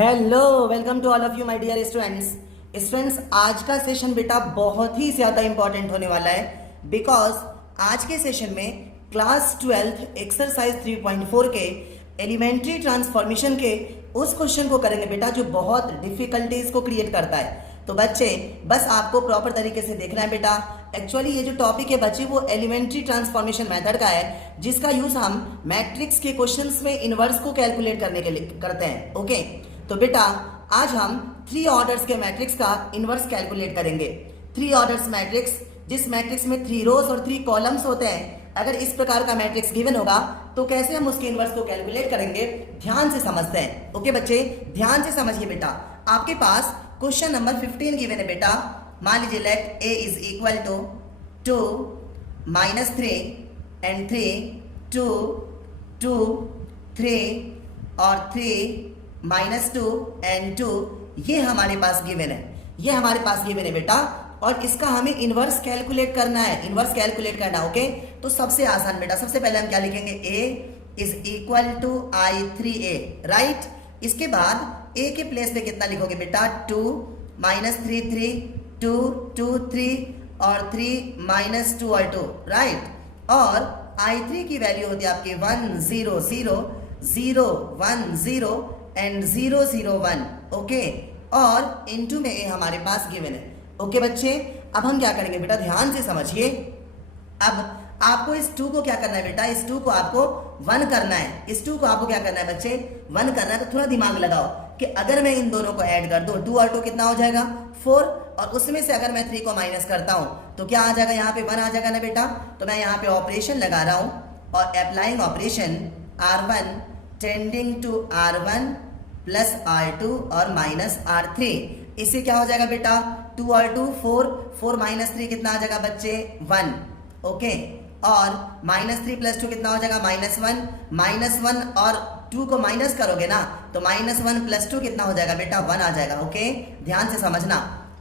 Hello, welcome to all of you my dear students. आज का session बेटा बहुत ही ज़्यादा इंपॉर्टेंट होने वाला है बिकॉज आज के सेशन में क्लास 12 एक्सरसाइज 3.4 के एलिमेंट्री ट्रांसफॉर्मेशन के उस क्वेश्चन को करेंगे बेटा जो बहुत डिफिकल्टीज को क्रिएट करता है। तो बच्चे बस आपको प्रॉपर तरीके से देखना है बेटा। एक्चुअली ये जो टॉपिक है बच्चे वो एलिमेंट्री ट्रांसफॉर्मेशन मेथड का है जिसका यूज हम मैट्रिक्स के क्वेश्चंस में इनवर्स को कैलकुलेट करने के लिए करते हैं। ओके, तो बेटा आज हम 3 ऑर्डर्स के मैट्रिक्स का इनवर्स कैलकुलेट करेंगे। 3 ऑर्डर्स मैट्रिक्स, जिस मैट्रिक्स में 3 रोज और 3 कॉलम्स होते हैं। अगर इस प्रकार का मैट्रिक्स गिवन होगा तो कैसे हम उसके इनवर्स को कैलकुलेट करेंगे, ध्यान से समझते हैं। ओके बच्चे, ध्यान से समझिए बेटा। आपके पास क्वेश्चन नंबर 15 गिवन है बेटा। मान लीजिए let a is equal to 2 -3 and 3 2 2 3 और 3 -2 एंड 2 ये हमारे पास गिवन है। ये हमारे पास गिवन है बेटा और इसका हमें इनवर्स कैलकुलेट करना है। इनवर्स कैलकुलेट करना, ओके। तो सबसे आसान बेटा, सबसे पहले हम क्या लिखेंगे, a is equal to I3a, right. इसके बाद a के प्लेस पे कितना लिखोगे बेटा, 2 -3 3 2 2 3 और 3 -2 और 2, राइट। और I3 की वैल्यू होती है आपकी 1 0 0 0 1 0 एंड 0 0 1, ओके। और इनटू में a हमारे पास गिवन है। ओके बच्चे, अब हम क्या करेंगे बेटा, ध्यान से समझिए। अब आपको इस 2 को क्या करना है बेटा, इस 2 को आपको 1 करना है। इस 2 को आपको क्या करना है बच्चे, 1 करना है। तो थोड़ा दिमाग लगाओ कि अगर मैं इन दोनों को ऐड कर दूं, 2 और 2 कितना हो जाएगा, 4। और उसमें से अगर मैं 3 को माइनस करता हूं तो क्या आ जाएगा, यहाँ पे 1 आ जाएगा ना बेटा। तो मैं यहाँ पे ऑपरेशन लगा रहा हूं और applying operation R1 tending to R1 plus R2 और माइनस R3। इससे क्या हो जाएगा बेटा, 2 और 2 4 4 -3 कितना आ जाएगा बच्चे, 1, ओके। और -3 + 2 कितना हो जाएगा, -1 और 2 को माइनस करोगे ना तो -1 + 2 कितना हो जाएगा बेटा, 1 आ जाएगा, ओके। ध्यान से समझना।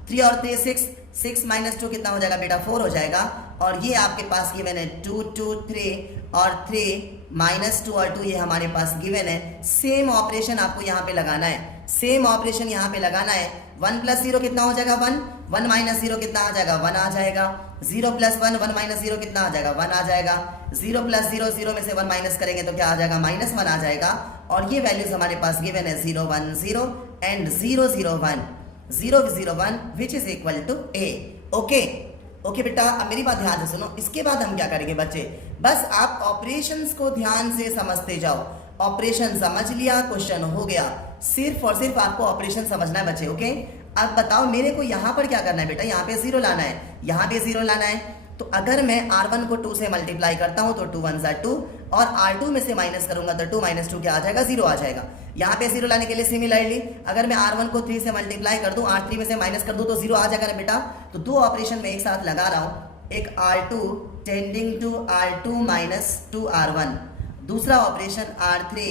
3 और 3 6 6 -2 कितना हो जाएगा बेटा, 4 हो जाएगा। और ये आपके पास गिवन है 2 2 3 और 3 -2 और 2 ये हमारे पास गिवन है। सेम ऑपरेशन आपको यहाँ पे लगाना है, सेम ऑपरेशन यहाँ पे लगाना है। 1 + 0 कितना हो जाएगा, 1 1 - 0 कितना आ जाएगा, 1 आ जाएगा। 0 + 1 1 - 0 कितना आ जाएगा, 1 आ जाएगा। 0 + 0 0 में से 1 माइनस करेंगे तो क्या आ जाएगा, -1 आ जाएगा। और ये वैल्यूज हमारे पास गिवन है 0 1 0 and 0 0 1 0 0 1 which is equal to a, okay. Okay बेटा, अब मेरी बात ध्यान से सुनो। इसके बाद हम क्या करेंगे बच्चे, बस आप ऑपरेशंस को ध्यान से समझते जाओ। ऑपरेशन समझ लिया, क्वेश्चन हो गया। सिर्फ और सिर्फ आपको ऑपरेशन समझना है बच्चे, ओके। अब बताओ मेरे को यहाँ पर क्या करना है बेटा, यहाँ पे 0 लाना है, यहाँ पे 0 लाना है। तो अगर मैं R1 को 2 से मल्टीप्लाई करता हूँ तो 2 1 2 और R2 में से माइनस करूंगा तो 2 - 2 क्या आ जाएगा, 0 आ जाएगा। यहाँ पे 0 लाने के लिए सिमिलरली अगर मैं R1 को 3 से मल्टीप्लाई कर दूं, R3 में से माइनस कर दूं तो 0 आ जाएगा ना बेटा। तो 2 ऑपरेशन में एक साथ लगा रहा हूं, एक R2 tending to R2 - 2 R1, दूसरा operation R3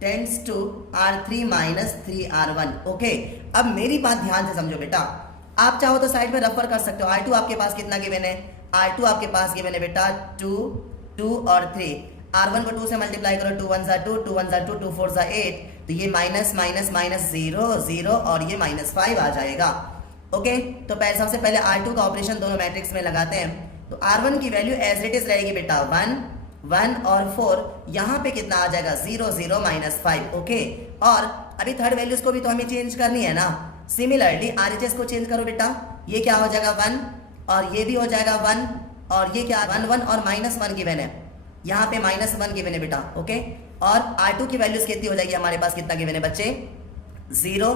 tends to R3 - 3 R1, okay. अब मेरी बात ध्यान से समझो बेटा। आप चाहो तो साइड में रेफर कर सकते हो। R2 आपके पास कितना गिवन है, R2 आपके पास गिवन है बेटा 2 2 और 3। R1 को 2 से मल्टीप्लाई करो, 2 1 2 2 1 2 2 4 8, तो ये -0 0 और ये -5 आ जाएगा, ओके। तो पहले सबसे पहले R2 का ऑपरेशन दोनों मैट्रिक्स में लगाते हैं। तो R1 की वैल्यू एज इट इज रहेगी बेटा 1 1 और 4। यहाँ पे कितना आ जाएगा, 0 0 -5, ओके। और अभी थर्ड वैल्यूज को भी तो हमें चेंज करनी है ना। सिमिलरली RHS को चेंज करो बेटा, ये क्या हो जाएगा 1 और ये भी हो जाएगा 1 और ये क्या 1 1 और -1 गिवन है, यहाँ पे -1 गिवन है बेटा, ओके। और R2 की वैल्यूज कितनी हो जाएगी, हमारे पास कितना गिवन है बच्चे, 0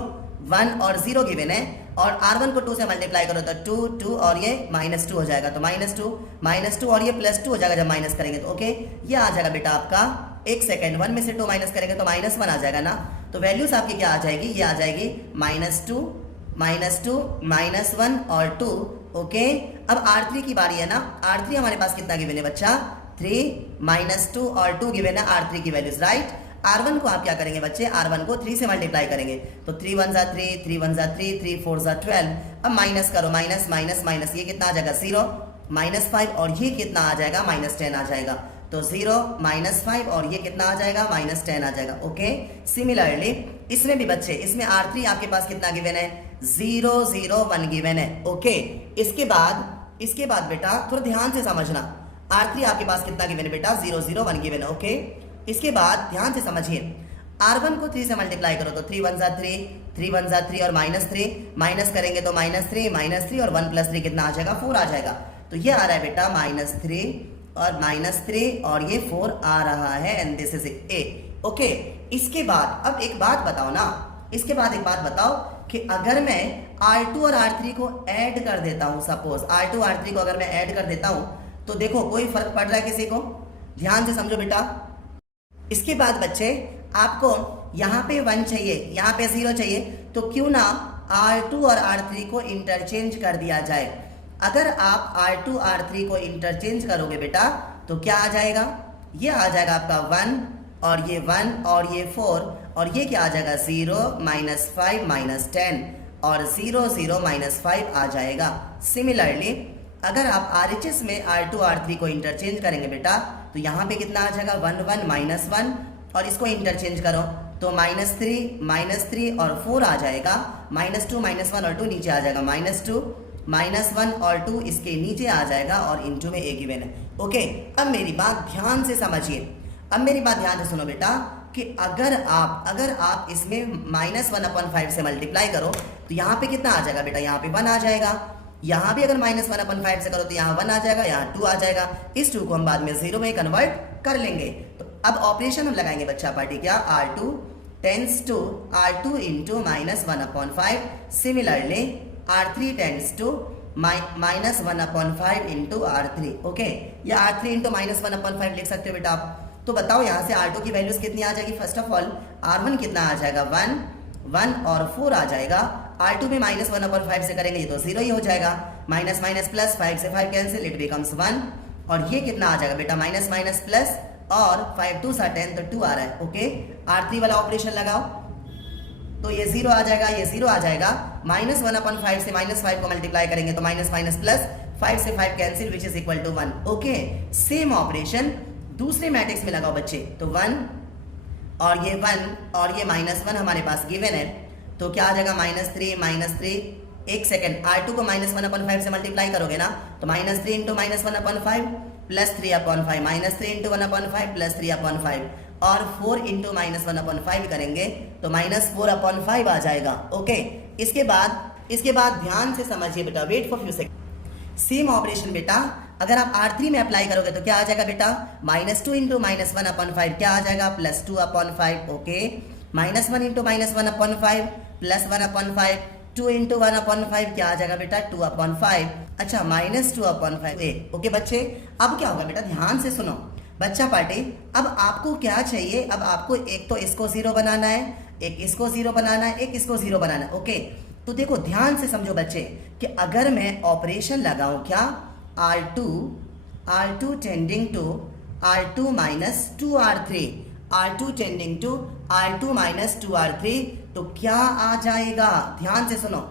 1 और 0 गिवन है। और R1 को 2 से मल्टीप्लाई करो तो 2 2 और ये -2 हो जाएगा, तो -2 और ये +2 हो जाएगा जब माइनस करेंगे तो, ओके। ये आ जाएगा बेटा आपका, एक सेकेंड, 1 में से 2 माइनस करेंगे तो -1 आ जाएगा ना। तो वैल्यूज आपकी क्या आ जाएगी, ये आ जाएगी -2 -1 और 2, ओके। अब R3 की बारी है ना। R3 हमारे पास कितना गिवन है बच्चा, 3 -2 और 2 गिवन है R3 की वैल्यूज, राइट। R1 को आप क्या करेंगे बच्चे, R1 को 3 से मल्टीप्लाई करेंगे तो 3 1 3 3 1 3 3 4 12। अब माइनस करो, माइनस ये कितना आ जाएगा, 0 -5 और ये कितना आ जाएगा, -10 आ जाएगा। तो 0 -5 और ये कितना आ जाएगा -10 आ जाएगा। ओके, सिमिलरली इसमें भी बच्चे, इसमें R3 आपके पास कितना गिवन है 0 0 1 गिवन है। ओके, इसके बाद बेटा थोड़ा ध्यान से समझना, R3 आपके पास कितना गिवन है बेटा 0 0 1 गिवन है। ओके, इसके बाद ध्यान से समझिए, R1 को 3 से मल्टीप्लाई करो तो 3 1 जा 3, 3 1 जा 3 और -3, माइनस करेंगे तो -3 और 1 + 3 कितना आ जाएगा 4 आ जाएगा। तो ये आ रहा है बेटा -3 और -3 और ये 4 आ रहा है and this is a. Okay, इसके बाद अब एक बात बताओ ना, इसके बाद एक बात बताओ कि अगर मैं R2 और R3 को ऐड कर देता हूं, सपोज R2 R3 को अगर मैं ऐड कर देता हूं तो देखो कोई फर्क पड़ रहा है किसी को? ध्यान से समझो बेटा। इसके बाद बच्चे आपको यहाँ पे 1 चाहिए, यहाँ पे 0 चाहिए, तो क्यों ना R2 और R3 को इंटरचेंज कर दिया जाए। अगर आप R2 R3 को इंटरचेंज करोगे बेटा तो क्या आ जाएगा, ये आ जाएगा आपका 1 और ये 1 और ये 4 और ये क्या आ जाएगा 0 -5 -10 और 0 0 -5 आ जाएगा। सिमिलरली अगर आप RHS में R2 R3 को इंटरचेंज करेंगे बेटा तो यहाँ पे कितना आ जाएगा 1 1 -1 और इसको इंटरचेंज करो तो -3 और 4 आ जाएगा, -2 -1 और 2 नीचे आ जाएगा, -2 -1 और 2 इसके नीचे आ जाएगा और इनटू में ए गिवन है। ओके, अब मेरी बात ध्यान से समझिए, अब मेरी बात ध्यान से सुनो बेटा कि अगर आप इसमें -1/5 से मल्टीप्लाई करो तो यहाँ पे कितना आ जाएगा बेटा, यहाँ पे 1 आ जाएगा। यहाँ भी अगर -1/5 से करो तो यहाँ 1 आ जाएगा, यहाँ 2 आ जाएगा। इस 2 को हम बाद में 0 में कन्वर्ट कर लेंगे। तो अब ऑपरेशन हम लगाएंगे बच्चा पार्टी क्या, R2 tends to R2 into -1/5, similarly R3 tends to -1/5 into R3। Okay, या R3 इंटू -1/5 लिख सकते हो बेटा आप। तो बताओ यहाँ से R2 की वैल्यूज कितनी आ जाएगी। फर्स्ट ऑफ ऑल R1 कितना आ जाएगा 1 और 4 आ जाएगा। R2 में -1/5 से करेंगे ये तो 0 ही हो जाएगा, माइनस माइनस प्लस 5 से 5 कैंसिल, इट बिकम्स 1 और ये कितना आ जाएगा बेटा माइनस माइनस प्लस और 5 2 10 तो 2 आ रहा है। ओके, R3 वाला ऑपरेशन लगाओ तो ये 0 आ जाएगा, ये 0 आ जाएगा, -1/5 से -5 को मल्टीप्लाई करेंगे तो माइनस माइनस प्लस 5 से 5 cancel which is equal to 1। Okay, same operation दूसरे मैट्रिक्स में लगाओ बच्चे, तो 1 और ये 1 और ये -1 हमारे पास गिवन है तो क्या आ जाएगा -3 एक सेकेंड, R2 को -1/5 से मल्टीप्लाई करोगे ना तो -3 इंटू -1/5 प्लस 3/5 -3 इंटू 1/5 प्लस 3/5 और 4 इंटू -1/5 करेंगे तो -4/5 आ जाएगा। ओके, इसके बाद ध्यान से समझिए बेटा, wait for few second. Same operation बेटा अगर आप R3 में अप्लाई करोगे तो क्या आ जाएगा बेटा -2 इंटू -1/5 क्या आ जाएगा +2/5। ओके, -1 इंटू -1/5 प्लस 1/5, 2 इंटू 1/5 क्या आ जाएगा बेटा 2/5। अच्छा, -2/5। ओके बच्चे, अब क्या होगा बेटा, ध्यान से सुनो बच्चा पार्टी। अब आपको क्या चाहिए, अब आपको एक तो इसको 0 बनाना है, एक इसको 0 बनाना है, एक इसको 0 बनाना है। ओके, तो देखो ध्यान से समझो बच्चे कि अगर मैं ऑपरेशन लगाऊं क्या, R2 tending to R2 minus 2R3, R2 tending to R2 minus 2R3 तो क्या आ जाएगा, ध्यान से सुनो।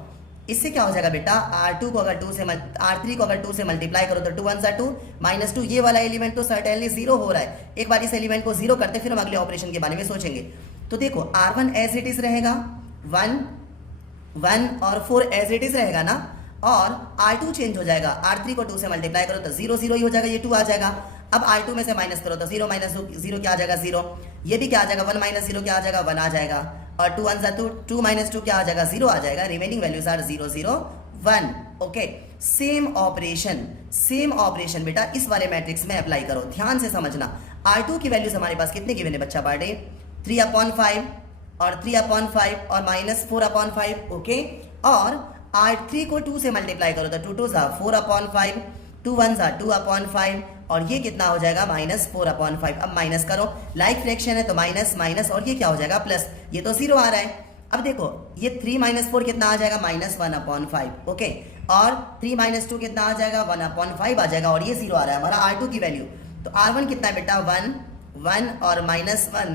इससे क्या हो जाएगा बेटा, R3 को अगर 2 से मल्टीप्लाई करो तो 2 1 2 -2, ये वाला एलिमेंट तो सर्टेनली 0 हो रहा है। एक बार इस एलिमेंट को 0 करते फिर हम अगले ऑपरेशन के बारे में सोचेंगे। तो देखो R1 एज इट इज रहेगा, 1 और 4 एज इट इज रहेगा ना, और R2 चेंज हो जाएगा, R3 को 2 से मल्टीप्लाई करो तो 0 0 ही हो जाएगा, ये 2 आ जाएगा। अब R2 में से माइनस करो तो 0 - 0 क्या आ जाएगा 0, ये भी क्या आ जाएगा 1 - 0 क्या आ जाएगा 1 आ जाएगा, और 2 1 2 2 - 2 क्या आ जाएगा 0 आ जाएगा। Remaining values are 0 0 1। Okay, same operation बेटा इस वाले मैट्रिक्स में अप्लाई करो, ध्यान से समझना। R2 की वैल्यूज हमारे पास कितने गिवन है बच्चा पार्टी, 3/5 और 3/5 और -4/5। ओके, और R3 को 2 से मल्टीप्लाई करो तो 2 2 4/5, 2 1 2/5 और ये कितना हो जाएगा -4/5। अब माइनस करो, लाइक फ्रैक्शन है तो माइनस और ये क्या हो जाएगा प्लस, ये तो 0 आ रहा है। अब देखो ये 3 - 4 कितना आ जाएगा -1/5। ओके, और 3 - 2 कितना आ जाएगा 1/5 आ जाएगा, और ये 0 आ रहा है हमारा R2 की वैल्यू। तो R1 कितना है बेटा 1 और -1,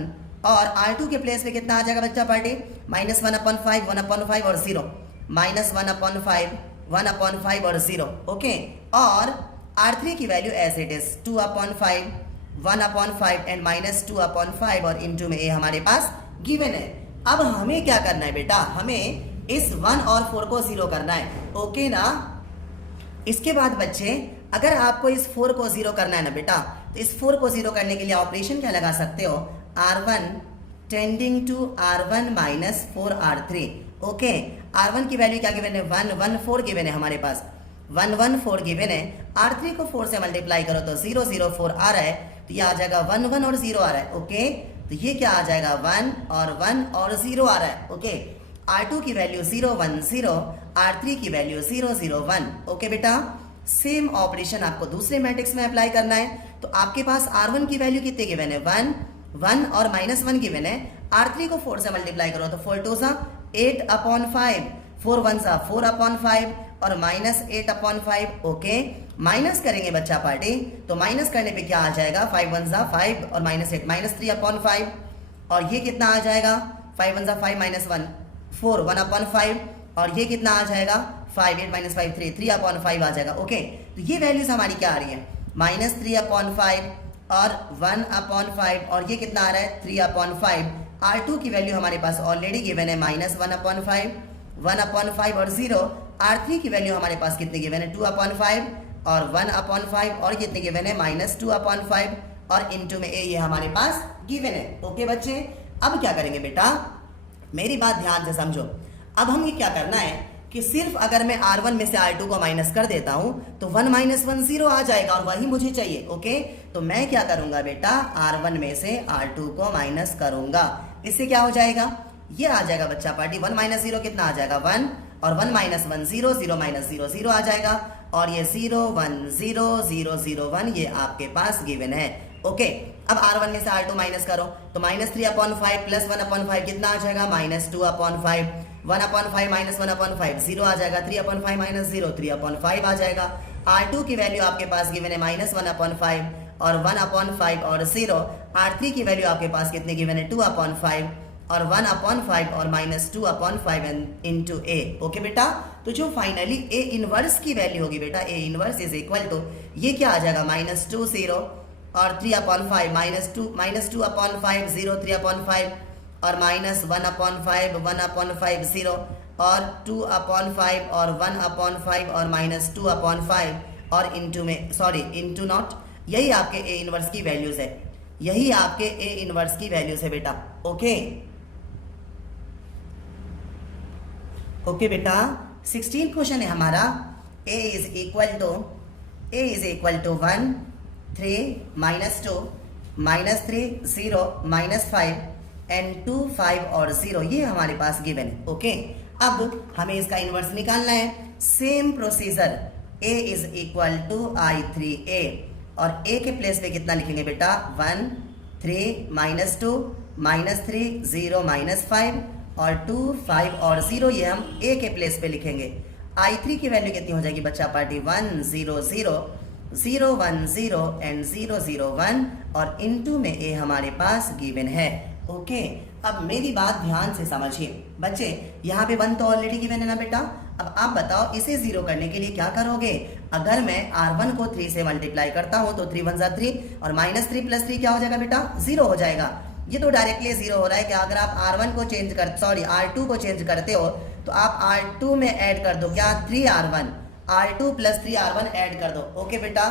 और R2 के प्लेस पे कितना आ जाएगा बच्चा पार्टी -1/5 1/5 और 0, -1/5 1/5 और 0। ओके, और R3 की value as it is 2/5 1/5 and -2/5 और इनटू में ए हमारे पास गिवन है। अब हमें क्या करना है बेटा, हमें इस 1 और 4 को 0 करना है, ओके ना। इसके बाद बच्चे अगर आपको इस 4 को 0 करना है ना बेटा, तो इस 4 को 0 करने के लिए ऑपरेशन क्या लगा सकते हो, R1 tending to R1 minus 4R3, okay. R1 की वैल्यू क्या गिवन है, 114 गिवन है हमारे पास, 114 गिवन है। R3 को 4 से मल्टीप्लाई करो तो 004 आ रहा है, तो ये आ जाएगा 11 और 0 आ रहा है, ओके। तो ये क्या आ जाएगा, 1 और 0 आ रहा है, ओके। R2 की वैल्यू 010, R3 की वैल्यू 001, ओके बेटा। सेम ऑपरेशन आपको दूसरे मैट्रिक्स में अप्लाई करना है। तो आपके पास R1 की वैल्यू कितने गिवन है, 1 और -1 गिवन है। R3 को 4 से मल्टीप्लाई करो तो 4 2 सा 8/5, 4 1 सा 4/5 और -8/5, ओके। माइनस करेंगे बच्चा पार्टी, तो माइनस करने पे क्या आ जाएगा, 5 1 सा 5 और -8 -3/5 और ये कितना आ जाएगा, 5 1 सा 5 -1 4 1/5 और ये कितना आ जाएगा, 5 8 -5 3 3/5 आ जाएगा, ओके। तो ये वैल्यूज हमारी क्या आ रही है, -3/5 और 1/5 और ये कितना आ रहा है, 3/5। R2 की वैल्यू हमारे पास ऑलरेडी गिवन है -1/5 1/5 और 0। R3 की वैल्यू हमारे पास कितने गिवन है, 2/5 और 1/5 और कितने गिवन है, -2/5 और इनटू में ए ये हमारे पास गिवन है, ओके बच्चे। अब क्या करेंगे बेटा, मेरी बात ध्यान से समझो। अब हमें क्या करना है कि सिर्फ अगर मैं R1 में से R2 को माइनस कर देता हूं तो 1 - 1 0 आ जाएगा और वही मुझे चाहिए, ओके। तो मैं क्या करूंगा बेटा, R1 में से R2 को माइनस करूंगा, इससे क्या हो जाएगा, ये आ जाएगा बच्चा पार्टी 1 - 0 कितना आ जाएगा, 1 और 1 - 1 0 0 - 0 0 आ जाएगा और ये 0 1 0 0 0 1 ये आपके पास गिवन है, ओके। अब R1 में से R2 माइनस करो तो -3/5 प्लस 1/5 कितना आ जाएगा, -2/5 1/5 -1/5 0 आ जाएगा, 3/5 -0 3/5 आ जाएगा। R2 की वैल्यू आपके पास गिवन है -1/5 और 1/5 और 0। R3 की वैल्यू आपके पास कितने गिवन है, 2/5 और 1/5 और -2/5 इंटू ए, ओके बेटा। तो जो फाइनली ए इनवर्स की वैल्यू होगी बेटा, A inverse is equal to ये क्या आ जाएगा, -2 0 और 3/5 -2/5 0 3/5 और -1/5 1/5 0 और 2/5 और 1/5 और -2/5 और इंटू में इंटू नॉट, यही आपके ए इनवर्स की वैल्यूज है, यही आपके ए इनवर्स की वैल्यूज है बेटा, ओके। ओके बेटा, 16 क्वेश्चन है हमारा। ए इज इक्वल टू 1 3 -2 -3 0 -5 एंड 2 5 और 0 ये हमारे पास गिवन है, ओके। अब हमें इसका इनवर्स निकालना है। Same procedure, a is equal to I3a और a के प्लेस पे कितना लिखेंगे बेटा, 1 3 -2 -3 0 -5 और 2 5 और 0 ये हम a के प्लेस पे लिखेंगे। I3 की वैल्यू कितनी हो जाएगी बच्चा पार्टी, 1 0 0 0 1 0 एंड 0 0 1 और इनटू में a हमारे पास गिवन है, ओके। अब मेरी बात ध्यान से समझिए बच्चे, यहाँ पे 1 तो ऑलरेडी गिवन है ना बेटा। अब आप बताओ इसे 0 करने के लिए क्या करोगे। अगर मैं R1 को 3 से मल्टीप्लाई करता हूँ तो 3 1 जा 3 और -3 + 3 क्या हो जाएगा बेटा, 0 हो जाएगा। ये तो डायरेक्टली 0 हो रहा है कि अगर आप R1 को चेंज कर R2 को चेंज करते हो तो आप R2 में ऐड कर दो क्या, 3R1 R2 + 3R1 ऐड कर दो, ओके बेटा।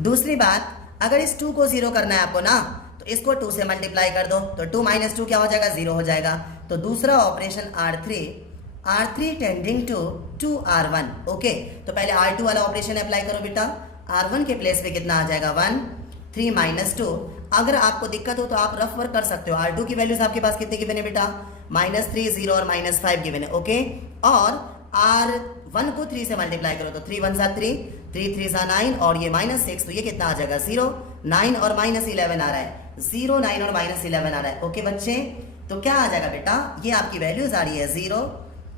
दूसरी बात, अगर इस 2 को 0 करना है आपको ना, तो इसको 2 से मल्टीप्लाई कर दो तो 2 - 2 क्या हो जाएगा, 0 हो जाएगा। तो दूसरा operation R3 tending to 2R1, okay. तो पहले R2 वाला ऑपरेशन अप्लाई करो बेटा। R1 के प्लेस पे कितना आ जाएगा, 1 3 -2। अगर आपको दिक्कत हो तो आप रफ वर्क कर सकते हो। R2 की वैल्यूज आपके पास कितने गिवन है बेटा, -3 0 और -5 गिवन है, ओके। और R1 को 3 से मल्टीप्लाई करो तो 3 1 जा 3 3 3 जा 9 और ये -6 तो ये कितना आ जाएगा, 0 9 और -11 आ रहा है, 0 9 और -11 आ रहा है, ओके बच्चे। तो क्या आ जाएगा बेटा, ये आपकी वैल्यूज आ रही है 0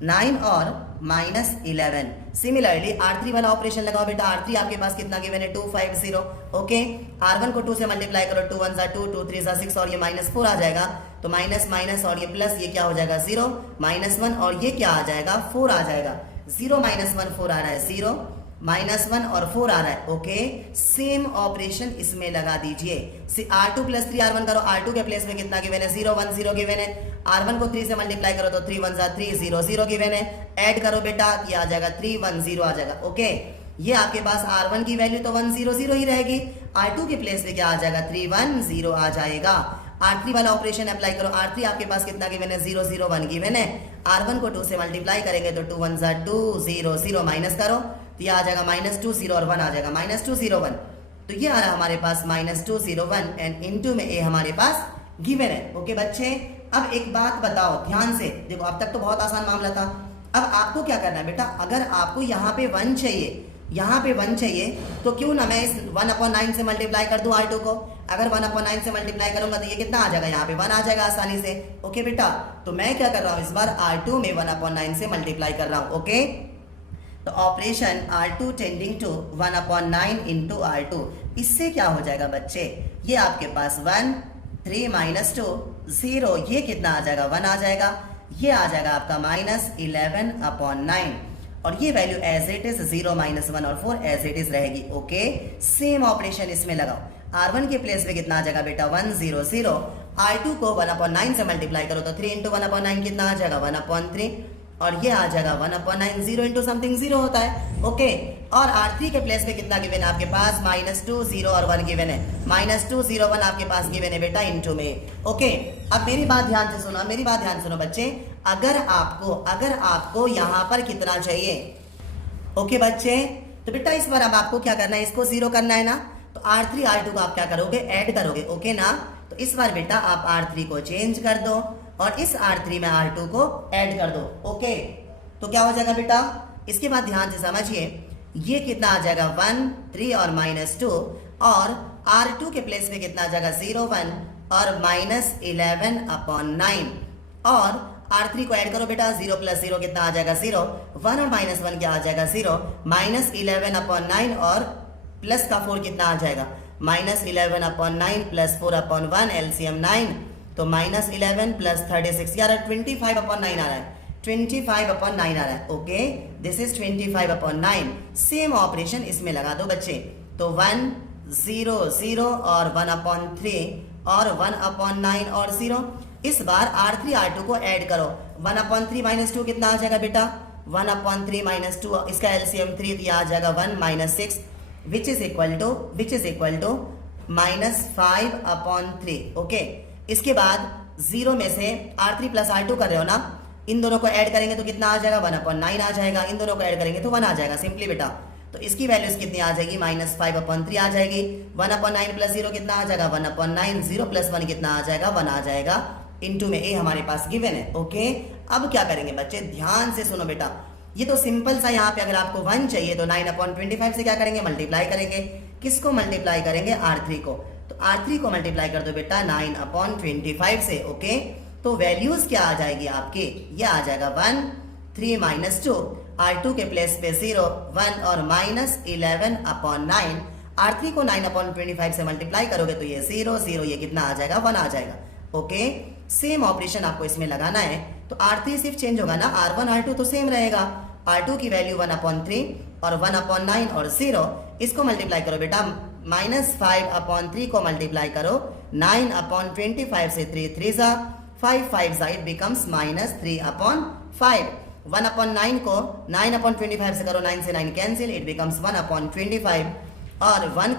9 और -11। सिमिलरली R3 वाला ऑपरेशन लगाओ बेटा। R3 आपके पास कितना गिवन है, 2 5 0, ओके। R1 को 2 से मल्टीप्लाई करो, 2 1 जा 2 2 3 जा 6 और ये -4 आ जाएगा। तो माइनस माइनस और ये प्लस, ये क्या हो जाएगा, 0 -1 और ये क्या आ जाएगा, 4 आ जाएगा। 0 - 1 4 आ रहा है, 0 -1 और 4 आ रहा है। ओके, सेम ऑपरेशन इसमें लगा दीजिए। R2 + 3R1 करो, R2 के प्लेस में कितना गिवन है 0 1 0 गिवन है। R1 को 3 से मल्टीप्लाई करो तो 3 1 3 0 0 गिवन है। ऐड करो बेटा, ये आ जाएगा 3 1 0 आ जाएगा। ओके, ये आपके पास R1 की वैल्यू तो 1 0 0 ही रहेगी। R2 के प्लेस में क्या आ जाएगा 3 1 0 आ जाएगा। R3 वाला ऑपरेशन अप्लाई करो। R3 आपके पास कितना गिवन है 0 0 1 गिवन है। R1 को 2 से मल्टीप्लाई करेंगे तो 2 1 2 0 0 माइनस करो तो ये आ जाएगा -2 0 और 1 आ जाएगा -2 0 1। तो ये आ रहा हमारे पास -2 0 1 एंड इनटू में ए हमारे पास गिवन है। ओके बच्चे, अब एक बात बताओ ध्यान से, देखो अब तक तो बहुत आसान मामला था। अब आपको क्या करना है बेटा, अगर आपको यहाँ पे 1 चाहिए, यहाँ पे 1 चाहिए, तो क्यों ना मैं इस 1/9 से मल्टीप्लाई कर दूं R2 को। अगर 1/9 से मल्टीप्लाई करूंगा तो ये कितना आ जाएगा, यहाँ पे 1 आ जाएगा आसानी से। ओके बेटा, तो मैं क्या कर रहा हूँ, इस बार R2 में 1/9 से मल्टीप्लाई कर रहा हूँ। ओके, तो operation R2 tending to 1/9 into R2, इससे क्या हो जाएगा बच्चे, ये आपके पास 1 3 -2 0, ये कितना आ जाएगा 1 आ जाएगा। ये आ जाएगा आपका -11/9 और ये वैल्यू एज इट इज 0 -1 और 4 एज इट इज रहेगी। ओके, सेम ऑपरेशन इसमें लगाओ। R1 के प्लेस में कितना आ जाएगा बेटा 1 0 0। R2 को 1/9 से मल्टीप्लाई करो तो 3 × 1/9 कितना आ जाएगा 1/3 और ये आ जाएगा 1/9 0 × समथिंग 0 होता है। ओके, और R3 के प्लेस में कितना गिवन है आपके पास -2 0 और 1 गिवन है। -2 0 1 आपके पास गिवन है बेटा इनटू में। ओके, अब मेरी बात ध्यान से सुनो, मेरी बात ध्यान से सुनो बच्चे। अगर आपको यहाँ पर कितना चाहिए, ओके बच्चे, तो बेटा इस बार अब आपको क्या करना है, इसको 0 करना है ना, तो R3 R2 को आप क्या करोगे, ऐड करोगे। ओके ना, तो इस बार बेटा आप R3 को चेंज कर दो और इस R3 में R2 को ऐड कर दो। ओके, तो क्या हो जाएगा बेटा, इसके बाद ध्यान से समझिए, ये कितना आ जाएगा 1 3 और -2 और R2 के प्लेस में कितना आ जाएगा 0 1 और -11/9 और R3 को ऐड करो बेटा, 0 + 0 कितना आ जाएगा 0, 1 और -1 क्या आ जाएगा 0, -11/9 और प्लस का 4 कितना आ जाएगा -11/9 + 4/1 LCM 9, तो -11 + 36 यार 25/9 आ रहा है, 25/9 आ रहा है। Okay, this is 25/9। Same operation इसमें लगा दो बच्चे, तो 1 0 0 और 1/3 और 1/9 और 0। इस बार R3 R2 को ऐड करो, 1/3 - 2 कितना आ जाएगा बेटा 1/3 - 2, इसका LCM 3 तो आ जाएगा 1 - 6 which is equal to -5/3। Okay, इसके बाद 0 में से R3 + R2 कर रहे हो ना, इन दोनों को ऐड करेंगे तो कितना आ जाएगा 1/9 आ जाएगा, इन दोनों को ऐड करेंगे तो 1 आ जाएगा सिंपली बेटा। तो इसकी वैल्यूज कितनी आ जाएगी -5/3 आ जाएगी। 1/9 + 0 कितना आ जाएगा 1/9, 0 + 1 कितना आ जाएगा 1 आ जाएगा इनटू में ए हमारे पास गिवन है। ओके, अब क्या करेंगे बच्चे, ध्यान से सुनो बेटा, ये तो सिंपल सा, यहाँ पे अगर आपको 1 चाहिए तो 9/25 से क्या करेंगे, मल्टीप्लाई करेंगे। किसको मल्टीप्लाई करेंगे, R3 को, तो R3 को मल्टीप्लाई कर दो बेटा 9/25 से। ओके, तो वैल्यूज क्या आ जाएगी आपकी, ये आ जाएगा 1 3 - 2, R2 के प्लेस पे 0 1 और -11/9। R3 को 9/25 से मल्टीप्लाई करोगे तो ये 0 0, ये कितना आ जाएगा 1 आ जाएगा। ओके, सेम ऑपरेशन आपको इसमें लगाना है, तो R3 सिर्फ चेंज होगा ना, R1 R2 तो सेम रहेगा। R2 की वैल्यू 1/3 और 1/9 और 0, इसको मल्टीप्लाई करो बेटा, -5/3 को मल्टीप्लाई करो 9/25 से 3 3 सा 5 5 सा, इट बिकम्स -3/5। 1/9 को 9/25 से करो, 9 से 9 कैंसिल, इट बिकम्स 1/25 और 1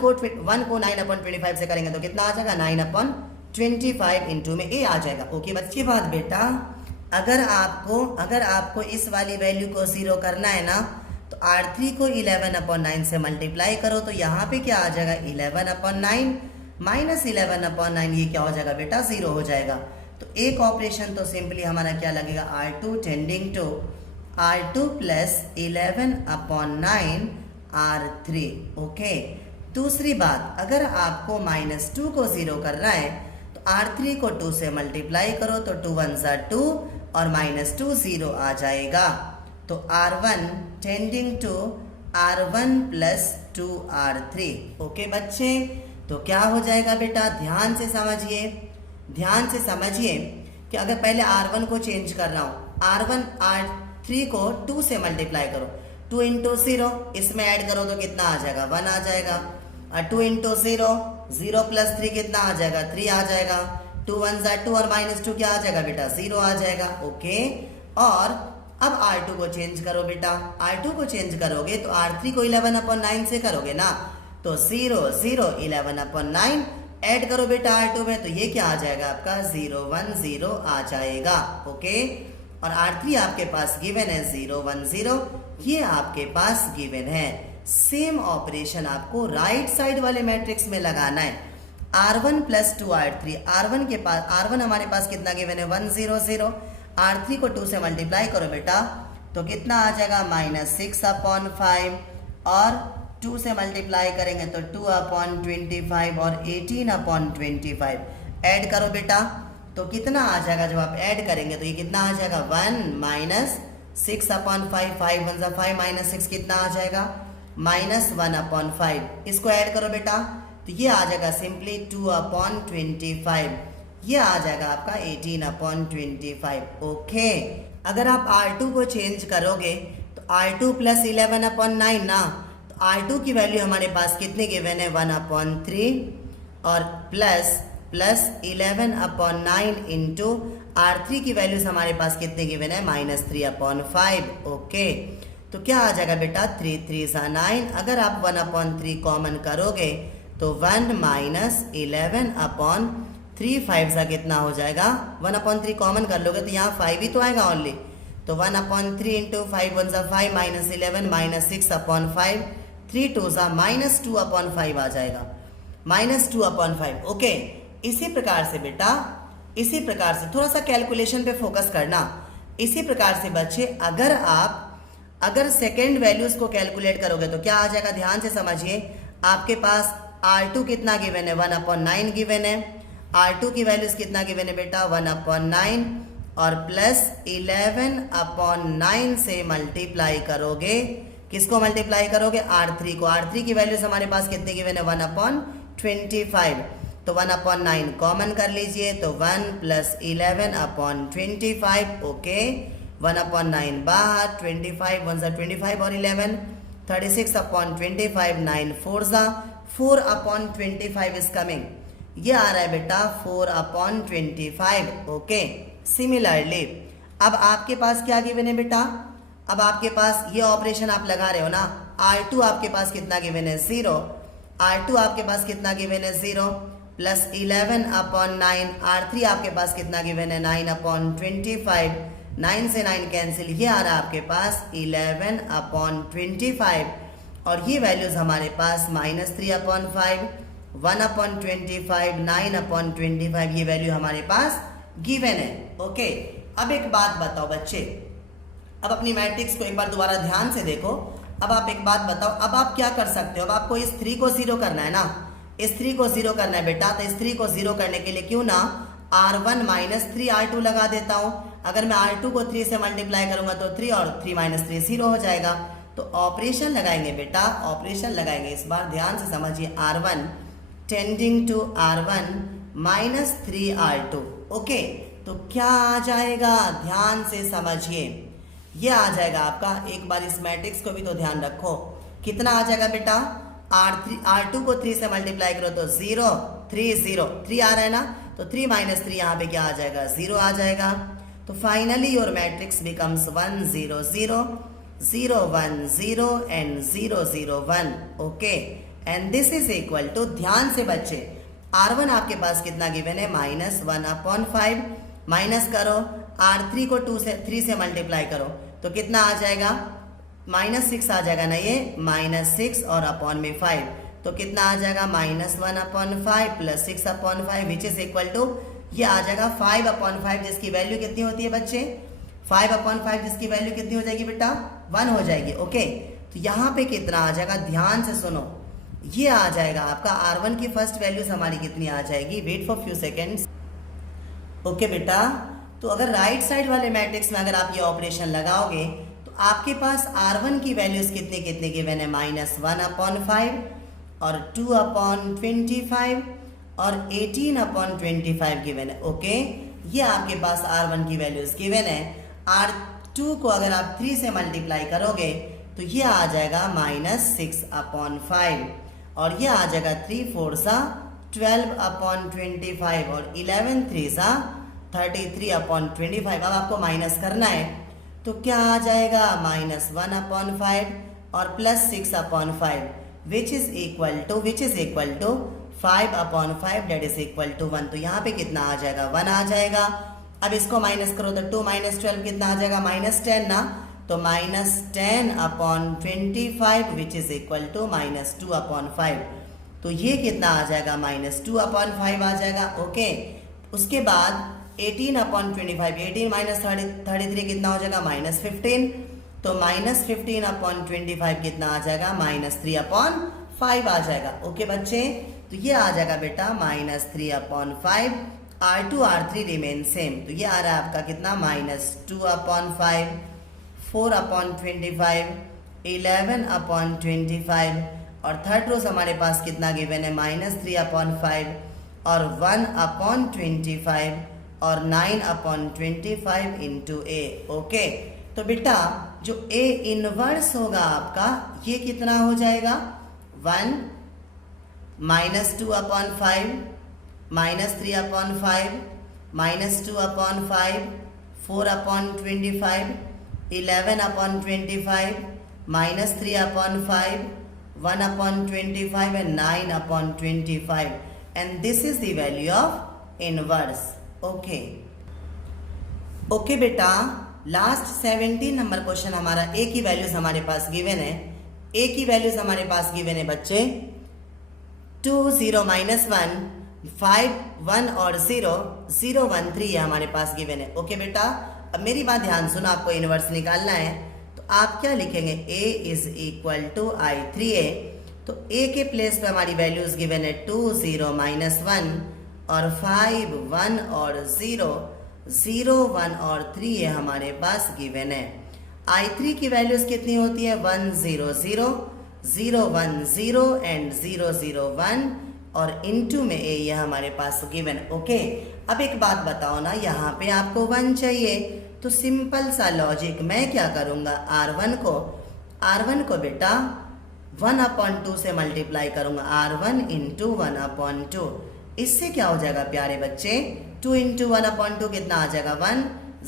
को 9/25 से करेंगे तो कितना आ जाएगा 9/25 इनटू में ए आ जाएगा। ओके बच्चे, बात बेटा, अगर आपको इस वाली वैल्यू को 0 करना है ना, तो R3 को 11/9 से मल्टीप्लाई करो तो यहाँ पे क्या आ जाएगा 11/9 -11/9, ये क्या हो जाएगा बेटा 0 हो जाएगा। तो एक ऑपरेशन तो सिंपली हमारा क्या लगेगा, R2 tending to R2 + 11/9 R3। Okay, दूसरी बात, अगर आपको -2 को 0 करना है तो R3 को 2 से मल्टीप्लाई करो तो 2 1 2 और -2 0 आ जाएगा। तो R1 tending to R1 + 2R3। Okay बच्चे, तो क्या हो जाएगा बेटा, ध्यान से समझिए कि अगर पहले R1 को चेंज कर रहा हूँ, R3 को 2 से मल्टीप्लाई करो, 2 इंटू 0, इसमें ऐड करो तो कितना आ जाएगा 1 आ जाएगा। और 2 इंटू 0, 0 प्लस 3 कितना आ जाएगा 3 आ जाएगा। 2 1 ज़ा 2 और -2 क्या आ जाएगा बेटा 0 आ जाएगा। ओके, और अब R2 को चेंज करो बेटा, R2 को चेंज करोगे तो R3 को 11/9 से करोगे ना, तो 0 0 11/9 ऐड करो बेटा R2 में, तो ये क्या आ जाएगा आपका 0 1 0 आ जाएगा। ओके, और R3 आपके पास गिवन है 0 1 0, ये आपके पास गिवन है। सेम ऑपरेशन आपको राइट साइड वाले मैट्रिक्स में लगाना है। R1 प्लस 2R3, R1 के पास, R1 हमारे पास कितना गिवन है 1 0 0, R3 को 2 से मल्टीप्लाई करो बेटा तो कितना आ जाएगा -6/5, और 2 से मल्टीप्लाई करेंगे तो 2/25 और 18/25 ऐड करो बेटा तो कितना आ जाएगा, जब आप ऐड करेंगे तो ये कितना आ जाएगा 1 -6/5, 5 1 ज़ा 5 -6 कितना आ जाएगा -1/5। इसको ऐड करो बेटा तो ये आ जाएगा सिंपली 2/25, ये आ जाएगा आपका 18/25। ओके, अगर आप R2 को चेंज करोगे तो R2 प्लस 11/9 ना, तो R2 की वैल्यू हमारे पास कितनी गिवन है 1/3, और प्लस 11/9 इंटू R3 की वैल्यूज हमारे पास कितने गिवन है -3/5। ओके, तो क्या आ जाएगा बेटा 3 3 ज़ा 9, अगर आप 1/3 कॉमन करोगे तो 1 -11/3, 5 ज़ा कितना हो जाएगा 1/3 कॉमन कर लोगे तो यहाँ 5 ही तो आएगा ओनली, तो 1/3 इंटू 5 1 ज़ा 5 -11 -6/5, 3 2 ज़ा -2/5 आ जाएगा, -2/5। ओके, इसी प्रकार से बेटा, इसी प्रकार से थोड़ा सा कैलकुलेशन पे फोकस करना। इसी प्रकार से बच्चे अगर सेकेंड वैल्यूज को कैलकुलेट करोगे तो क्या आ जाएगा, ध्यान से समझिए। आपके पास R2 कितना गिवन है 1/9 गिवन है, R2 की वैल्यूज कितना गिवन है बेटा 1/9, और प्लस 11/9 से मल्टीप्लाई करोगे, किसको मल्टीप्लाई करोगे R3 को। R3 की वैल्यूज हमारे पास कितने गिवन है 1/25, तो 1/9 कॉमन कर लीजिए तो 1 + 11/25। ओके, 1/9 बाहर, 25 1 ज़ा 25 और 11 36/25, 9 4 ज़ा 4/25 इज कमिंग, ये आ रहा है बेटा 4/25। ओके, सिमिलरली अब आपके पास क्या गिवन है बेटा, अब आपके पास ये ऑपरेशन आप लगा रहे हो ना, R2 आपके पास कितना गिवन है 0, R2 आपके पास कितना गिवन है 0, प्लस 11/9, R3 आपके पास कितना गिवन है 9/25, 9 से 9 कैंसिल, ये आ रहा है आपके पास 11/25, और ये वैल्यूज हमारे पास -3/5, 1/25, 9/25, ये वैल्यू हमारे पास गिवन है। ओके, अब एक बात बताओ बच्चे, अब अपनी मैट्रिक्स को एक बार दोबारा ध्यान से देखो। अब आप एक बात बताओ, अब आप क्या कर सकते हो, अब आपको इस 3 को 0 करना है ना, इस 3 को 0 करना है बेटा, तो इस 3 को 0 करने के लिए क्यों ना R1 - 3 R2 लगा देता हूं। अगर मैं R2 को 3 से मल्टीप्लाई करूंगा तो 3 और 3 - 3 0 हो जाएगा। तो ऑपरेशन लगाएंगे बेटा, ऑपरेशन लगाएंगे, इस बार ध्यान से समझिए, R1 tending to R1 - 3 R2। Okay, तो क्या आ जाएगा, ध्यान से समझिए, ये आ जाएगा आपका, एक बार इस मैट्रिक्स को भी तो ध्यान रखो, कितना आ जाएगा बेटा, R2 को 3 से मल्टीप्लाई करो तो 0 3 0 3 आ रहा है ना, तो 3 - 3 यहाँ पे क्या आ जाएगा 0 आ जाएगा। तो finally your matrix becomes 1 0 0 0 1 0 and 0 0 1। Okay, and this is equal to, ध्यान से बच्चे, R1 आपके पास कितना गिवन है -1/5, माइनस करो, R3 को 3 से मल्टीप्लाई करो तो कितना आ जाएगा -6 आ जाएगा ना, ये -6 और अपॉन में 5, तो कितना आ जाएगा -1/5 plus 6/5 which is equal to, ये आ जाएगा 5/5, जिसकी वैल्यू कितनी होती है बच्चे, 5/5 जिसकी वैल्यू कितनी हो जाएगी बेटा 1 हो जाएगी। ओके, तो यहाँ पे कितना आ जाएगा, ध्यान से सुनो, ये आ जाएगा आपका R1 की फर्स्ट वैल्यूज हमारी कितनी आ जाएगी, wait for few seconds. Okay बेटा, तो अगर राइट साइड वाले मैट्रिक्स में अगर आप ये ऑपरेशन लगाओगे तो आपके पास R1 की वैल्यूज कितने कितने गिवन है, -1/5 और 2/25 और 18/25 गिवन है। ओके, ये आपके पास R1 की वैल्यूज गिवन है। R2 को अगर आप 3 से मल्टीप्लाई करोगे तो ये आ जाएगा -6/5 और ये आ जाएगा 3/4 12/25 और 11 3 33/25। अब आपको माइनस करना है तो क्या आ जाएगा -1/5 और +6/5 which is equal to 5/5 that is equal to 1। तो यहाँ पे कितना आ जाएगा 1 आ जाएगा। अब इसको माइनस करो तो 2 - 12 कितना आ जाएगा -10 ना, तो -10/25 विच इज इक्वल टू -2/5। तो ये कितना आ जाएगा -2/5 आ जाएगा। ओके, उसके बाद 18/25 18 - 33 कितना हो जाएगा -15। तो -15/25 कितना आ जाएगा -3/5 आ जाएगा। ओके बच्चे, तो ये आ जाएगा बेटा -3/5। R2 R3 रिमेन सेम, तो ये आ रहा है आपका कितना -2/5 4/25 11/25 और थर्ड रोज हमारे पास कितना गिवन है -3/5 और 1/25 और 9/25 इंटू A। ओके, तो बेटा जो A इनवर्स होगा आपका ये कितना हो जाएगा 1 -2/5 -3/5 -2/5 4/25 11/25 -3/5 1/25 and 9/25 and this is the value of inverse। Okay बेटा, लास्ट 17 नंबर क्वेश्चन हमारा A की वैल्यूज हमारे पास गिवन है। A की वैल्यूज हमारे पास गिवन है बच्चे 2 0 -1 5 1 और 0 0 1 3 ये हमारे पास गिवन है। ओके बेटा, अब मेरी बात ध्यान सुनो, आपको इनवर्स निकालना है तो आप क्या लिखेंगे A is equal to I3A। तो A के प्लेस पे हमारी वैल्यूज गिवन है 2 0 -1 और 5 1 और 0 0 1 और 3 ये हमारे पास गिवन है। I3 की वैल्यूज कितनी होती है 1 0 0 0 1 0 एंड 0 0 1 और इनटू में A ये हमारे पास गिवन। ओके, अब एक बात बताओ ना, यहाँ पे आपको 1 चाहिए तो सिंपल सा लॉजिक, मैं क्या करूँगा R1 को बेटा 1/2 से मल्टीप्लाई करूँगा R1 इंटू 1/2। इससे क्या हो जाएगा प्यारे बच्चे 2 इंटू 1/2 कितना आ जाएगा 1।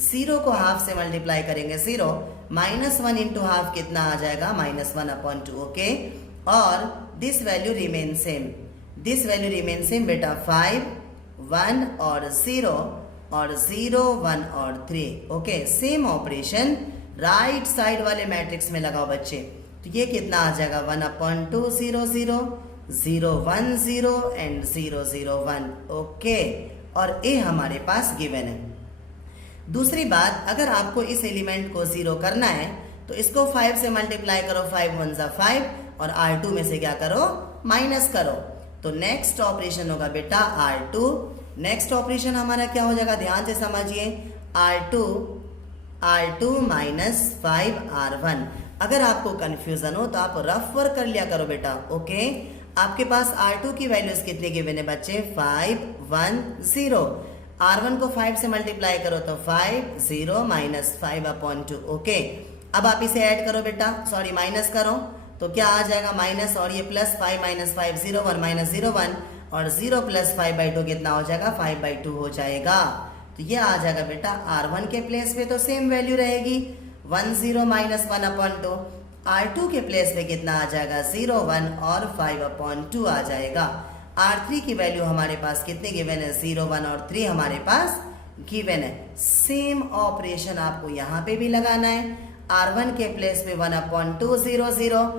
0 को हाफ से मल्टीप्लाई करेंगे 0 -1 इंटू हाफ कितना आ जाएगा -1/2। ओके, और दिस वैल्यू रिमेन सेम बेटा 5 1 और 0 और 0 1 और 3। Okay, same operation right side वाले मैट्रिक्स में लगाओ बच्चे, तो ये कितना आ जाएगा 1/2 0 0 0 1 0 एंड 0 0 1। ओके, और A हमारे पास गिवन है। दूसरी बात, अगर आपको इस एलिमेंट को 0 करना है तो इसको 5 से मल्टीप्लाई करो 5 1 5 और R2 में से क्या करो माइनस करो। तो नेक्स्ट ऑपरेशन होगा बेटा R2। नेक्स्ट ऑपरेशन हमारा क्या हो जाएगा, ध्यान से समझिए R2 माइनस 5 R1। अगर आपको कंफ्यूजन हो तो आप रफ वर्क कर लिया करो बेटा। ओके, आपके पास R2 की वैल्यूज कितने गिवन है बच्चे 5 1 0। R1 को 5 से मल्टीप्लाई करो तो 5 0 -5/2। ओके, अब आप इसे ऐड करो बेटा, सॉरी माइनस करो तो क्या आ जाएगा माइनस और ये +5 - 5 0 1 -0 1 और 0 + 5/2 कितना हो जाएगा 5/2 हो जाएगा। तो ये आ जाएगा बेटा R1 के प्लेस पे तो सेम वैल्यू रहेगी 1 0 -1/2। R2 के प्लेस पे कितना आ जाएगा 0 1 और 5/2 आ जाएगा। R3 की वैल्यू हमारे पास कितने गिवन है 0 1 और 3 हमारे पास गिवन है। सेम ऑपरेशन आपको यहाँ पे भी लगाना है। R1 के प्लेस पे 1/2 0 0।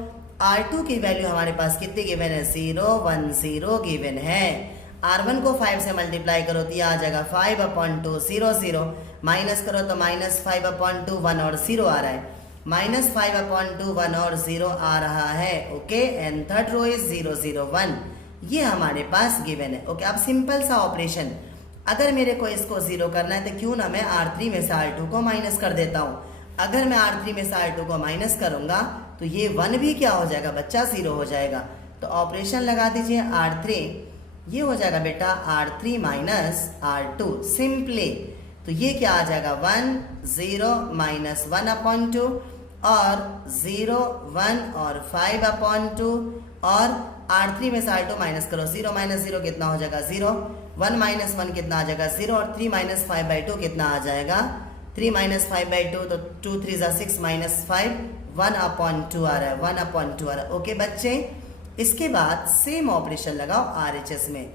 R2 की वैल्यू हमारे पास कितनी गिवन है 0 1 0 गिवन है। R1 को 5 से मल्टीप्लाई करो तो ये आ जाएगा 5/2 0 0 माइनस करो तो -5/2 1 और 0 आ रहा है -5/2 1 और 0 आ रहा है। Okay, and third row is 0 0 1 ये हमारे पास गिवन है। ओके, अब सिंपल सा ऑपरेशन, अगर मेरे को इसको 0 करना है तो क्यों ना मैं R3 में से R2 को माइनस कर देता हूँ। अगर मैं R3 में से R2 को माइनस करूंगा तो ये 1 भी क्या हो जाएगा बच्चा 0 हो जाएगा। तो ऑपरेशन लगा दीजिए R3, ये हो जाएगा बेटा R3 माइनस R2 सिंपली। तो ये क्या आ जाएगा 1 0 -1/2 और 0 1 और 5/2 और R3 में से R2 माइनस करो, 0 माइनस 0 कितना हो जाएगा 0, 1 माइनस 1 कितना आ जाएगा 0 और 3 माइनस 5/2 कितना आ जाएगा 3 माइनस 5/2 तो 2 3 ज़ा 6 माइनस 5 1/2 आ रहा है, 1/2 आ रहा है। ओके बच्चे, इसके बाद सेम ऑपरेशन लगाओ RHS में,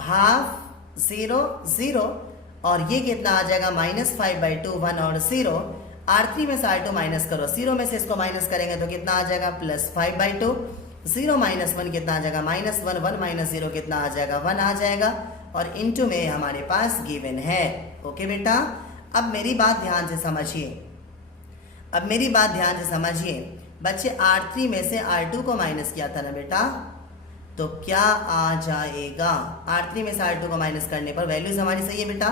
हाफ 0 0 और ये कितना आ जाएगा माइनस 5/2 1 और 0, R3 में से R2 माइनस करो, 0 में से इसको माइनस करेंगे तो कितना आ जाएगा प्लस 5/2, 0 माइनस 1 कितना आ जाएगा माइनस 1, 1 माइनस 0 कितना आ जाएगा 1 आ जाएगा और इनटू में हमारे पास गिवन है। ओके बेटा, अब मेरी बात ध्यान से समझिए, अब मेरी बात ध्यान से समझिए बच्चे, R3 में से R2 को माइनस किया था ना बेटा, तो क्या आ जाएगा, R3 में से R2 को माइनस करने पर वैल्यूज हमारी सही है बेटा,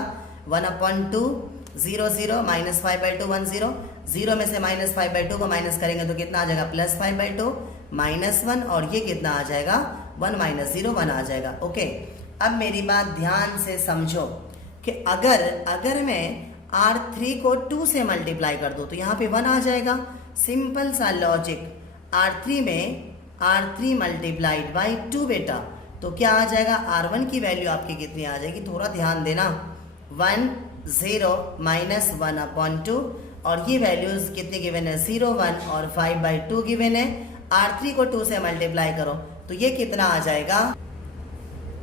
1/2 0 0 माइनस 5/2 1 0, 0 में से माइनस 5/2 को माइनस करेंगे तो कितना आ जाएगा प्लस 5/2 माइनस 1 और ये कितना आ जाएगा 1 माइनस 0 1 आ जाएगा। ओके, अब मेरी बात ध्यान से समझो कि अगर मैं R3 को 2 से मल्टीप्लाई कर दूँ तो यहाँ पे 1 आ जाएगा, सिंपल सा लॉजिक। R3 में R3 मल्टीप्लाइड बाई 2 बेटा, तो क्या आ जाएगा R1 की वैल्यू आपकी कितनी आ जाएगी, थोड़ा ध्यान देना, 1 0 माइनस 1/2 और ये वैल्यूज कितनी गिवन है 0 1 और 5/2 गिवन है। R3 को 2 से मल्टीप्लाई करो तो ये कितना आ जाएगा,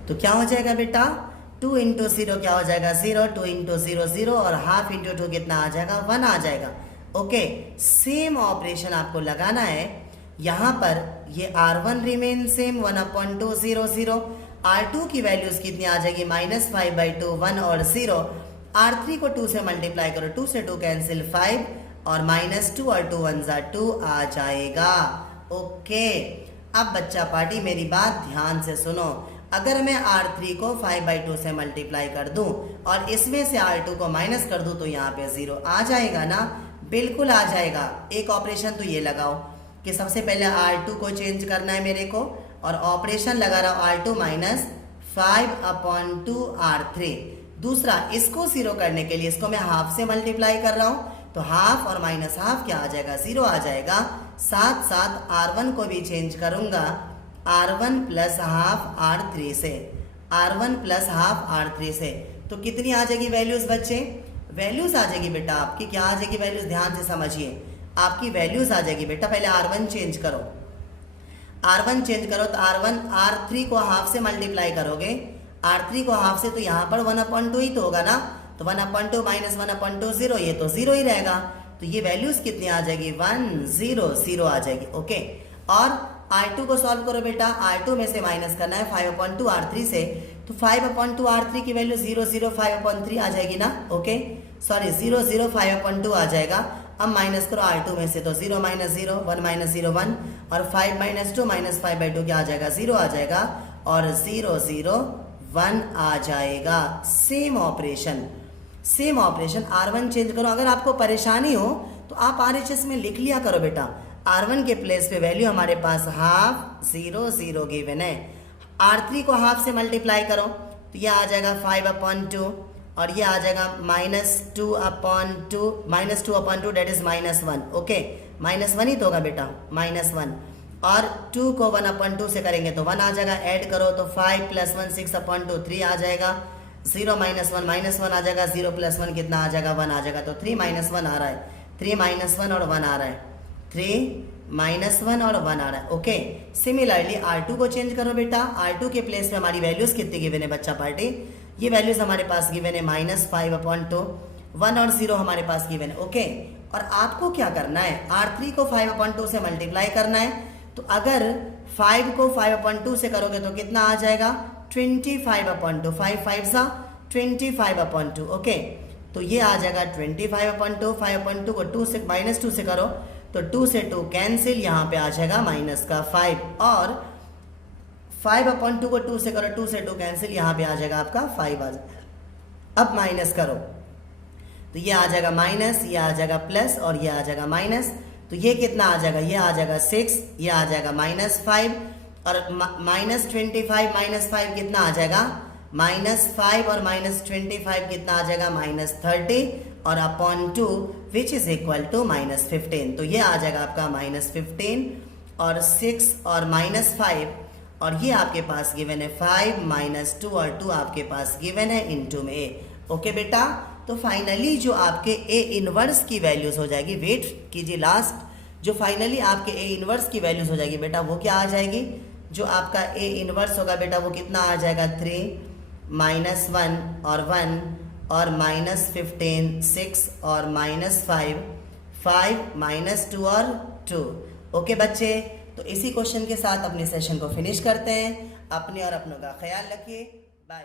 तो क्या हो जाएगा बेटा 2 इंटू 0 क्या हो जाएगा 0, 2 इंटू 0 0 और हाफ इंटू 2 कितना आ जाएगा 1 आ जाएगा। ओके, सेम ऑपरेशन आपको लगाना है यहाँ पर, ये R1 रिमेन सेम 1/2 0 0, R2 की वैल्यूज कितनी आ जाएगी माइनस 5/2 1 और 0, R3 को 2 से मल्टीप्लाई करो, 2 से 2 कैंसिल 5 और माइनस 2 और 2 1 ज़ा 2 आ जाएगा। ओके, अब बच्चा पार्टी मेरी बात ध्यान से सुनो, अगर मैं R3 को 5/2 से मल्टीप्लाई कर दूं और इसमें से R2 को माइनस कर दूं तो यहाँ पे 0 आ जाएगा ना, बिल्कुल आ जाएगा। एक ऑपरेशन तो ये लगाओ कि सबसे पहले R2 को चेंज करना है मेरे को और ऑपरेशन लगा रहा हूँ R2 माइनस 5/2 R3। दूसरा, इसको 0 करने के लिए इसको मैं हाफ से मल्टीप्लाई कर रहा हूँ तो हाफ और माइनस हाफ क्या आ जाएगा 0 आ जाएगा। साथ साथ R1 को भी चेंज करूंगा, R1 प्लस हाफ R3 से, R1 प्लस हाफ R3 से, तो कितनी आ जाएगी वैल्यूज बच्चे, वैल्यूज आ जाएगी बेटा आपकी, क्या आ जाएगी वैल्यूज, ध्यान से समझिए, आपकी वैल्यूज आ जाएगी बेटा। पहले R1 चेंज करो, R1 चेंज करो तो R1 R3 को हाफ से मल्टीप्लाई करोगे, R3 को हाफ से तो यहाँ पर 1/2 ही तो होगा ना, तो 1/2 माइनस 1/2 0, ये तो 0 ही रहेगा, तो ये वैल्यूज कितनी आ जाएगी 1 0 0 आ जाएगी। ओके, और R2 को सॉल्व करो बेटा, R2 में से माइनस करना है 5/2 R3 से, तो 5/2 R3 की वैल्यू 0 0 5/3 आ जाएगी ना। ओके, सॉरी 0 0 5/2 आ जाएगा। अब माइनस करो R2 में से तो 0 माइनस 0 1 माइनस 0 1 और 5 माइनस 2 माइनस 5/2 क्या आ जाएगा 0 आ जाएगा और 0 0 1 आ जाएगा। सेम ऑपरेशन R1 चेंज करो। अगर आपको परेशानी हो तो आप RHS में लिख लिया करो बेटा, R1 के प्लेस पे वैल्यू हमारे पास हाफ 0 0 गिवन है, R3 को हाफ से मल्टीप्लाई करो तो ये आ जाएगा 5/2 और ये आ जाएगा -2/2 डेट इज -1। ओके, -1 ही तो होगा बेटा, -1 और 2 को 1/2 से करेंगे तो 1 आ जाएगा, ऐड करो तो 5 + 1 6/2 3 आ जाएगा, 0 - 1 आ जाएगा, 0 + 1 कितना आ जाएगा 1 आ जाएगा, तो 3 - 1 आ रहा है, 3 - 1 और 1 आ रहा है, 3 - 1 और 1 आ रहा है। ओके, सिमिलरली R2 को चेंज करो बेटा, R2 के प्लेस पे हमारी वैल्यूज कितनी गिवन है बच्चा पार्टी, ये वैल्यूज हमारे पास गिवन है -5/2 1 और 0 हमारे पास गिवन है। ओके, और आपको क्या करना है, R3 को 5/2 से मल्टीप्लाई करना है, तो अगर 5 को 5/2 से करोगे तो कितना आ जाएगा 25/2, 5 5 सा 25/2। ओके, तो ये आ जाएगा 25/2, 5/2 को 2 से -2 से करो तो 2 से 2 कैंसिल, यहाँ पे आ जाएगा -5 और 5/2 को 2 से करो, 2 से 2 कैंसिल, यहाँ पे आ जाएगा आपका 5 आ जाएगा। अब माइनस करो तो ये आ जाएगा माइनस, ये आ जाएगा प्लस और ये आ जाएगा माइनस, तो ये कितना आ जाएगा, ये आ जाएगा 6, ये आ जाएगा -5 और -25 -5 कितना आ जाएगा -5 और -25 कितना आ जाएगा -30 और upon 2 which is equal to -15। तो ये आ जाएगा आपका -15 और 6 और -5 और ये आपके पास गिवन है 5 -2 और 2 आपके पास गिवन है इनटू में a। ओके बेटा, तो फाइनली जो आपके a इनवर्स की वैल्यूज हो जाएगी, वेट कीजिए लास्ट, जो फाइनली आपके a इनवर्स की वैल्यूज हो जाएगी बेटा वो क्या आ जाएगी, जो आपका a इनवर्स होगा बेटा वो कितना आ जाएगा 3 -1 और 1 और -15 6 और -5 5 -2 और 2। ओके बच्चे, तो इसी क्वेश्चन के साथ अपने सेशन को फिनिश करते हैं। अपने और अपनों का ख्याल रखिए। बाय।